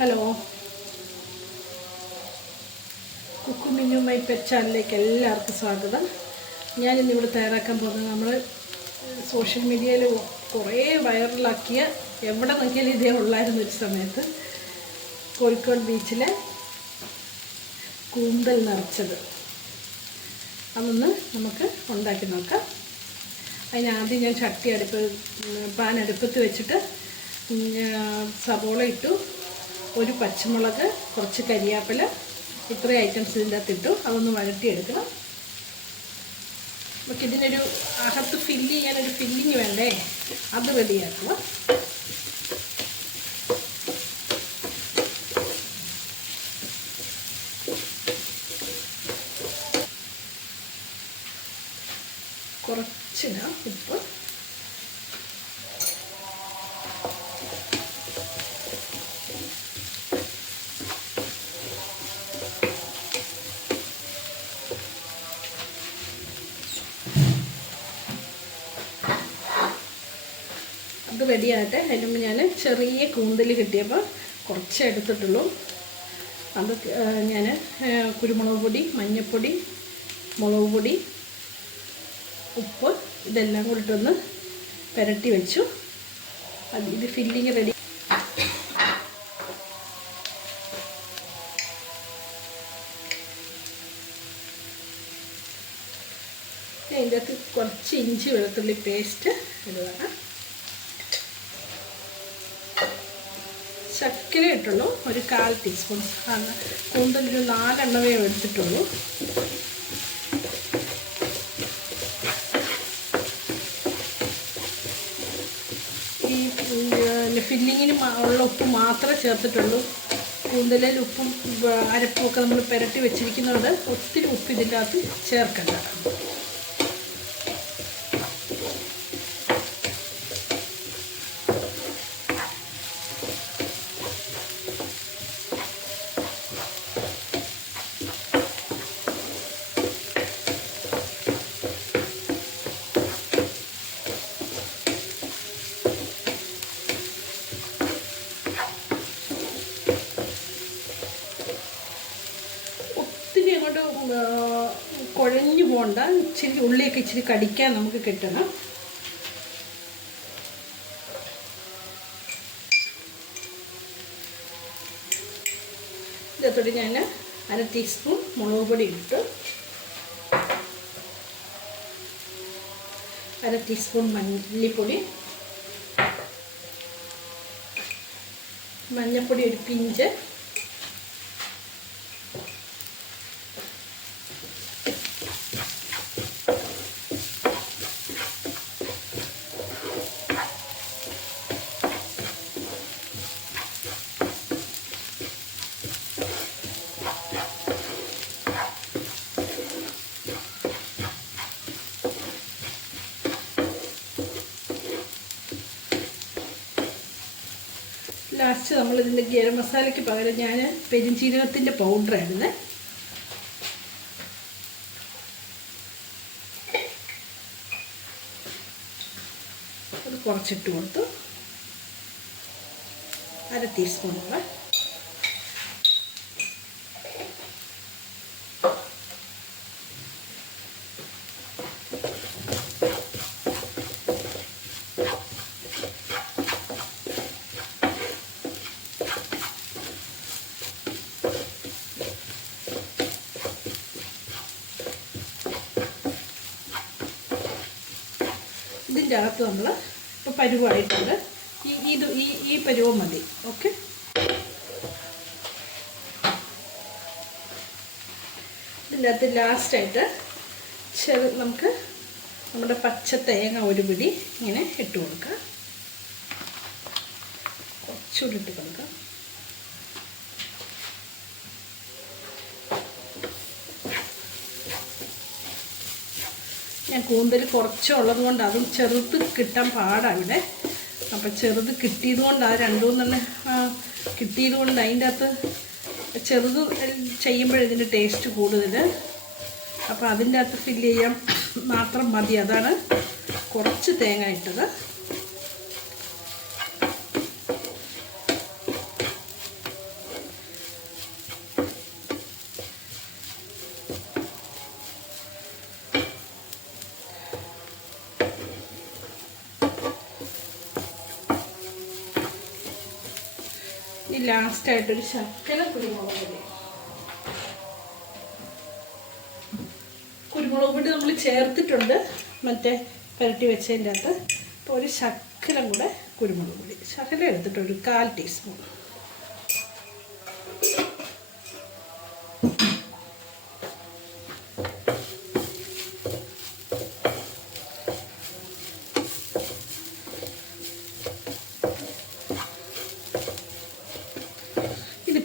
Hello. കുക്കുമിന്നു my pet ചാനലിലേക്ക് എല്ലാവർക്കും സ്വാഗതം. ഞാൻ ഇന്നിവിടെ തയ്യാറാക്കാൻ പോകുന്നത് നമ്മൾ സോഷ്യൽ മീഡിയയിൽ കുറേ വൈറലാക്കിയ എവിടെ നോക്കിയാലും ഇതേ ഉള്ളായിരുന്നു ഒരു സമയത്ത്. കോഴിക്കോട് ബീച്ചിലെ കൂന്തൽ നിറച്ചത്. അതൊന്ന് നമുക്ക് ഉണ്ടാക്കി നോക്കാം. അതിനാദ്യം ഞാൻ ചട്ടി അടുപ്പ് പാൻ അടുപ്പത്ത് വെച്ചിട്ട് സവോള ഇട്ടു. ഒരു പച്ചമുളക് കുറച്ച് കരിയാപ്പിൽ ഇത്രയും ഐറ്റംസ് ഇതിന്റെ അകത്ത് ഇട്ടു. അതൊന്ന് വഴറ്റിയെടുക്കണം. നമുക്ക് ഇതിനൊരു അകത്ത് ഫില്ല് ചെയ്യാനൊരു ഫില്ലിങ് വേണ്ടേ? അത് റെഡിയാക്കുക. കുറച്ചിടാം ഉപ്പ്. റെഡിയാകട്ടെ അതിന് മുമ്പ് ഞാൻ ചെറിയ കൂന്തൽ കിട്ടിയപ്പോൾ കുറച്ചേ എടുത്തിട്ടുള്ളൂ. അത് ഞാൻ കുരുമുളക് പൊടി മഞ്ഞൾപ്പൊടി മുളക് പൊടി ഉപ്പ് ഇതെല്ലാം കൂടിയിട്ടൊന്ന് പുരട്ടി വെച്ചു. ഇത് ഫില്ലിങ് റെഡി. അതിന്റെ അകത്ത് കുറച്ച് ഇഞ്ചി വെളുത്തുള്ളി പേസ്റ്റ് ഇടുകയാണ് ശർക്കര ഇട്ടുള്ളൂ. ഒരു കാൽ ടീസ്പൂൺ. കൂടുതലൊരു നാലെണ്ണവേ എടുത്തിട്ടുള്ളൂ. ഈ ഫില്ലിങ്ങിന് ഉള്ള ഉപ്പ് മാത്രമേ ചേർത്തിട്ടുള്ളൂ. കൂന്തലിൽ ഉപ്പും അരപ്പും ഒക്കെ നമ്മൾ പുരട്ടി വെച്ചിരിക്കുന്നതുകൊണ്ട് ഒത്തിരി ഉപ്പ് ഇതിന്റെ അകത്ത് ചേർക്കണ്ട ഒത്തിരി അങ്ങോട്ട് ഉം, ആ, കുഴഞ്ഞു പോകണ്ട. ഇച്ചിരി ഉള്ളിയൊക്കെ ഇച്ചിരി കടിക്കാൻ നമുക്ക് കിട്ടണം. ഇതത്തോടെ ഞാൻ അര ടീസ്പൂൺ മുളക് പൊടി ഇട്ടു. അര ടീസ്പൂൺ മല്ലിപ്പൊടി. മഞ്ഞൾപ്പൊടി ഒരു പിഞ്ച്. ലാസ്റ്റ് നമ്മൾ ഇതിന്റെ ഗരം മസാലയ്ക്ക് പകരം ഞാൻ പെരിഞ്ചീരകത്തിന്റെ പൗഡറായിരുന്നു അത് കുറച്ചിട്ട് കൊടുത്തു. അര ടീസ്പൂണോളം ഇതിന്റെ അകത്ത് നമ്മൾ ഇപ്പോൾ പരുവായിട്ടുണ്ട്. ഈ ഇത് ഈ ഈ പരുവം മതി. ഓക്കെ ഇതിനകത്ത് ലാസ്റ്റായിട്ട് ചെറു നമുക്ക് നമ്മുടെ പച്ച തേങ്ങ ഒരു പിടി ഇങ്ങനെ ഇട്ട് കൊടുക്കുക കുറച്ചുകൂടി ഇട്ട് കൊടുക്കാം. ഞാൻ കൂന്തൽ കുറച്ചുള്ളത് കൊണ്ട് അതും ചെറുത് കിട്ടാൻ പാടാണ് ഇവിടെ. അപ്പം ചെറുത് കിട്ടിയത് കൊണ്ട് ആ രണ്ടു മൂന്നെണ്ണം കിട്ടിയത് കൊണ്ട് അതിന്റെ അകത്ത് ചെറുത് ചെയ്യുമ്പോൾ ഇതിന്റെ ടേസ്റ്റ് കൂടുതൽ അപ്പോൾ അതിന്റെ അകത്ത് ഫില്ല് ചെയ്യാൻ മാത്രം മതി. അതാണ് കുറച്ച് തേങ്ങ ഇട്ടത്. ഇനി ലാസ്റ്റായിട്ടൊരു ശർക്കര കുരുമുളക് പൊടി. കുരുമുളക് പൊടി നമ്മൾ ചേർത്തിട്ടുണ്ട്. മറ്റേ പുരട്ടി വെച്ചതിന്റെ അകത്ത്. അപ്പോൾ ഒരു ശക്കലം കൂടെ കുരുമുളക് പൊടി. ശകലം എടുത്തിട്ട് ഒരു കാൽ ടീസ്പൂൺ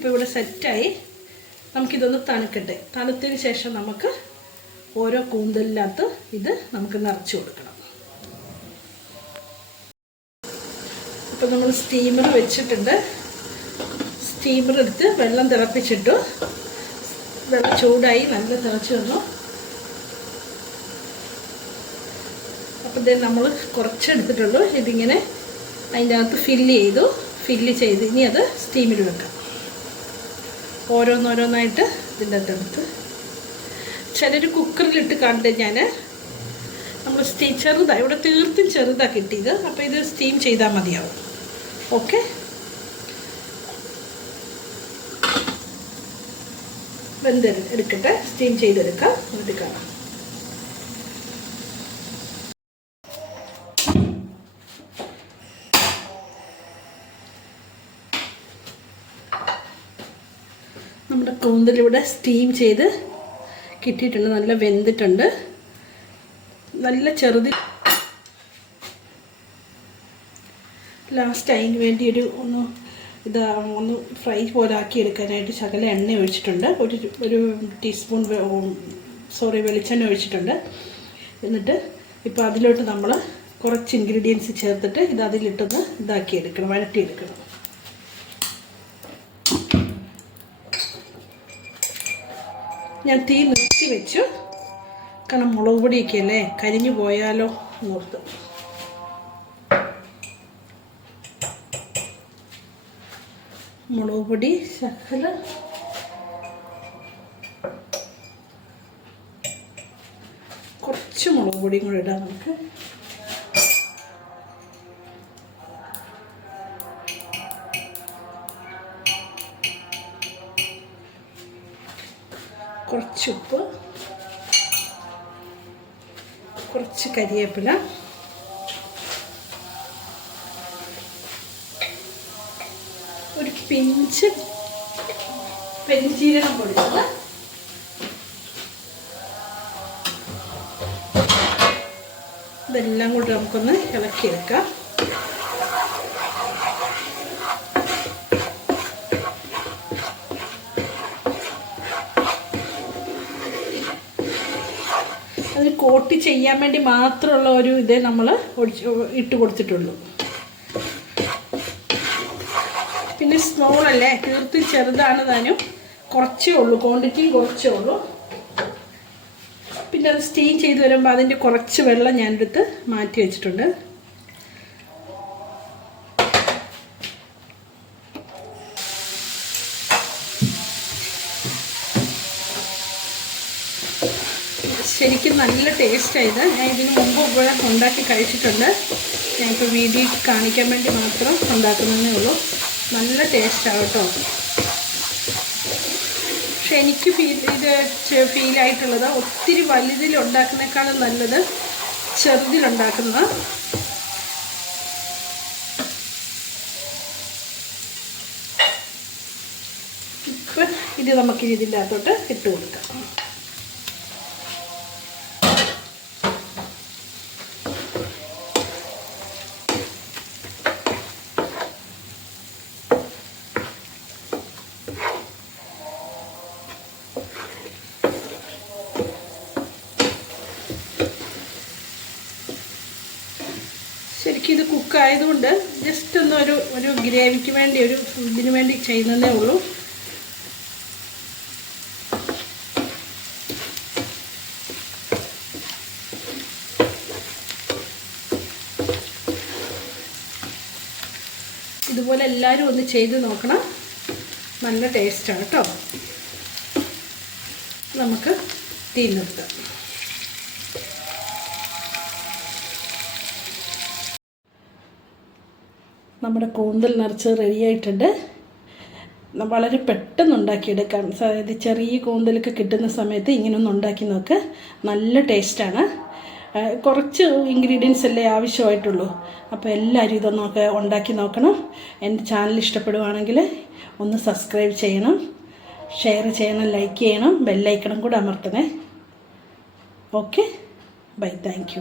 ഇതിപ്പോൾ ഇവിടെ സെറ്റായി. നമുക്കിതൊന്ന് തണുക്കട്ടെ. തണുത്തതിന് ശേഷം നമുക്ക് ഓരോ കൂന്തലിനകത്ത് ഇത് നമുക്ക് നിറച്ച് കൊടുക്കണം. ഇപ്പം നമ്മൾ സ്റ്റീമർ വെച്ചിട്ടുണ്ട്. സ്റ്റീമർ എടുത്ത് വെള്ളം തിളപ്പിച്ചിട്ടു. വെള്ളം ചൂടായി നല്ല തിളച്ച് വന്നു. അപ്പം ഇതേ നമ്മൾ കുറച്ചെടുത്തിട്ടുള്ളൂ. ഇതിങ്ങനെ അതിന്റെ അകത്ത് ഫില്ല് ചെയ്തു. ഫില്ല് ചെയ്ത് ഇനി അത് സ്റ്റീമിൽ വെക്കാം. ഓരോന്നോരോന്നായിട്ട് ഇതിന്റെ അകത്തെടുത്ത് ചിലർ കുക്കറിലിട്ട് കണ്ട് ഞാൻ നമ്മൾ സ്റ്റീ ചെറുതാണ് ഇവിടെ തീർത്തും ചെറുതാണ് കിട്ടിയത്. അപ്പോൾ ഇത് സ്റ്റീം ചെയ്താൽ മതിയാവും. ഓക്കെ? വെന്ത് എടുക്കട്ടെ. സ്റ്റീം ചെയ്തെടുക്കാം. എന്നിട്ട് കാണാം. നമ്മുടെ കൂന്തലിവിടെ സ്റ്റീം ചെയ്ത് കിട്ടിയിട്ടുണ്ട്. നല്ല വെന്തിട്ടുണ്ട്. നല്ല ചെറുതി. ലാസ്റ്റ് അതിന് വേണ്ടി ഒരു ഒന്ന് ഇത് ഒന്ന് ഫ്രൈ പോലെ ആക്കി എടുക്കാനായിട്ട് ശകല എണ്ണ ഒഴിച്ചിട്ടുണ്ട്. ഒരു ഒരു ടീസ്പൂൺ സോറി വെളിച്ചെണ്ണ ഒഴിച്ചിട്ടുണ്ട്. എന്നിട്ട് ഇപ്പോൾ അതിലോട്ട് നമ്മൾ കുറച്ച് ഇൻഗ്രീഡിയൻസ് ചേർത്തിട്ട് ഇത് അതിലിട്ടൊന്ന് ഇതാക്കി എടുക്കണം വഴട്ടിയെടുക്കണം ഞാൻ തീ നിർത്തി വെച്ചു. കാരണം മുളക് പൊടിയൊക്കെ അല്ലേ? കരിഞ്ഞു പോയാലോ എന്നോർത്ത് മുളക് പൊടി ശകല. കുറച്ച് മുളക് പൊടിയും കൂടെ ഇടാം നമുക്ക്. കുറച്ച് ഉപ്പ് കുറച്ച് കരിയേപ്പില ഒരു പിഞ്ച് പെരിഞ്ചീരകം പൊടിച്ചത്. ഇതെല്ലാം കൂടി നമുക്കൊന്ന് ഇളക്കിയെടുക്കാം. അതിന് കോട്ട് ചെയ്യാൻ വേണ്ടി മാത്രമുള്ള ഒരു ഇതേ നമ്മൾ ഇട്ട് കൊടുത്തിട്ടുള്ളൂ. പിന്നെ സ്മോൾ അല്ലേ? തീർത്ത് ചെറുതാണ് താനും. കുറച്ചേ ഉള്ളൂ. ക്വാണ്ടിറ്റിയും കുറച്ചേ ഉള്ളൂ. പിന്നെ അത് സ്റ്റീം ചെയ്ത് വരുമ്പോൾ അതിന്റെ കുറച്ച് വെള്ളം ഞാനെടുത്ത് മാറ്റി വെച്ചിട്ടുണ്ട്. ശരിക്കും നല്ല ടേസ്റ്റായത്. ഞാൻ ഇതിന് മുമ്പ് ഇവിടെ ഉണ്ടാക്കി കഴിച്ചിട്ടുണ്ട്. ഞാനിപ്പോൾ വീഡിയോ കാണിക്കാൻ വേണ്ടി മാത്രം ഉണ്ടാക്കുന്നതേ ഉള്ളൂ. നല്ല ടേസ്റ്റാണ് കേട്ടോ. പക്ഷെ എനിക്ക് ഫീൽ ഇത് ഫീലായിട്ടുള്ളത് ഒത്തിരി വലുതിൽ ഉണ്ടാക്കുന്നേക്കാളും നല്ലത് ചെറുതിലുണ്ടാക്കുന്ന ഇപ്പം ഇത് നമുക്കിനി ഇതിന്റെ അകത്തോട്ട് ഇട്ട് കൊടുക്കാം. ശരിക്കും ഇത് കുക്ക് ആയതുകൊണ്ട് ജസ്റ്റ് ഒന്ന് ഒരു ഒരു ഗ്രേവിക്ക് വേണ്ടി ഒരു ഫുഡിന് വേണ്ടി ചെയ്യുന്നതേ ഉള്ളൂ. ഇതുപോലെ എല്ലാവരും ഒന്ന് ചെയ്ത് നോക്കണം. നല്ല ടേസ്റ്റാണ് കേട്ടോ നമുക്ക് തീ നിർത്താം. നമ്മുടെ കൂന്തൽ നിറച്ച് റെഡിയായിട്ടുണ്ട് വളരെ പെട്ടെന്ന് ഉണ്ടാക്കിയെടുക്കാം. അതായത് ചെറിയ കൂന്തലൊക്കെ കിട്ടുന്ന സമയത്ത് ഇങ്ങനെ ഒന്ന് ഉണ്ടാക്കി നോക്ക്. നല്ല ടേസ്റ്റാണ് കുറച്ച് ഇൻഗ്രീഡിയൻസ് അല്ലേ ആവശ്യമായിട്ടുള്ളൂ. അപ്പോൾ എല്ലാവരും ഇതൊന്നൊക്കെ ഉണ്ടാക്കി നോക്കണം. എന്റെ ചാനൽ ഇഷ്ടപ്പെടുവാണെങ്കിൽ ഒന്ന് സബ്സ്ക്രൈബ് ചെയ്യണം. ഷെയർ ചെയ്യണം ലൈക്ക് ചെയ്യണം. ബെല്ലൈക്കണം കൂടെ അമർത്തണേ. Okay bye thank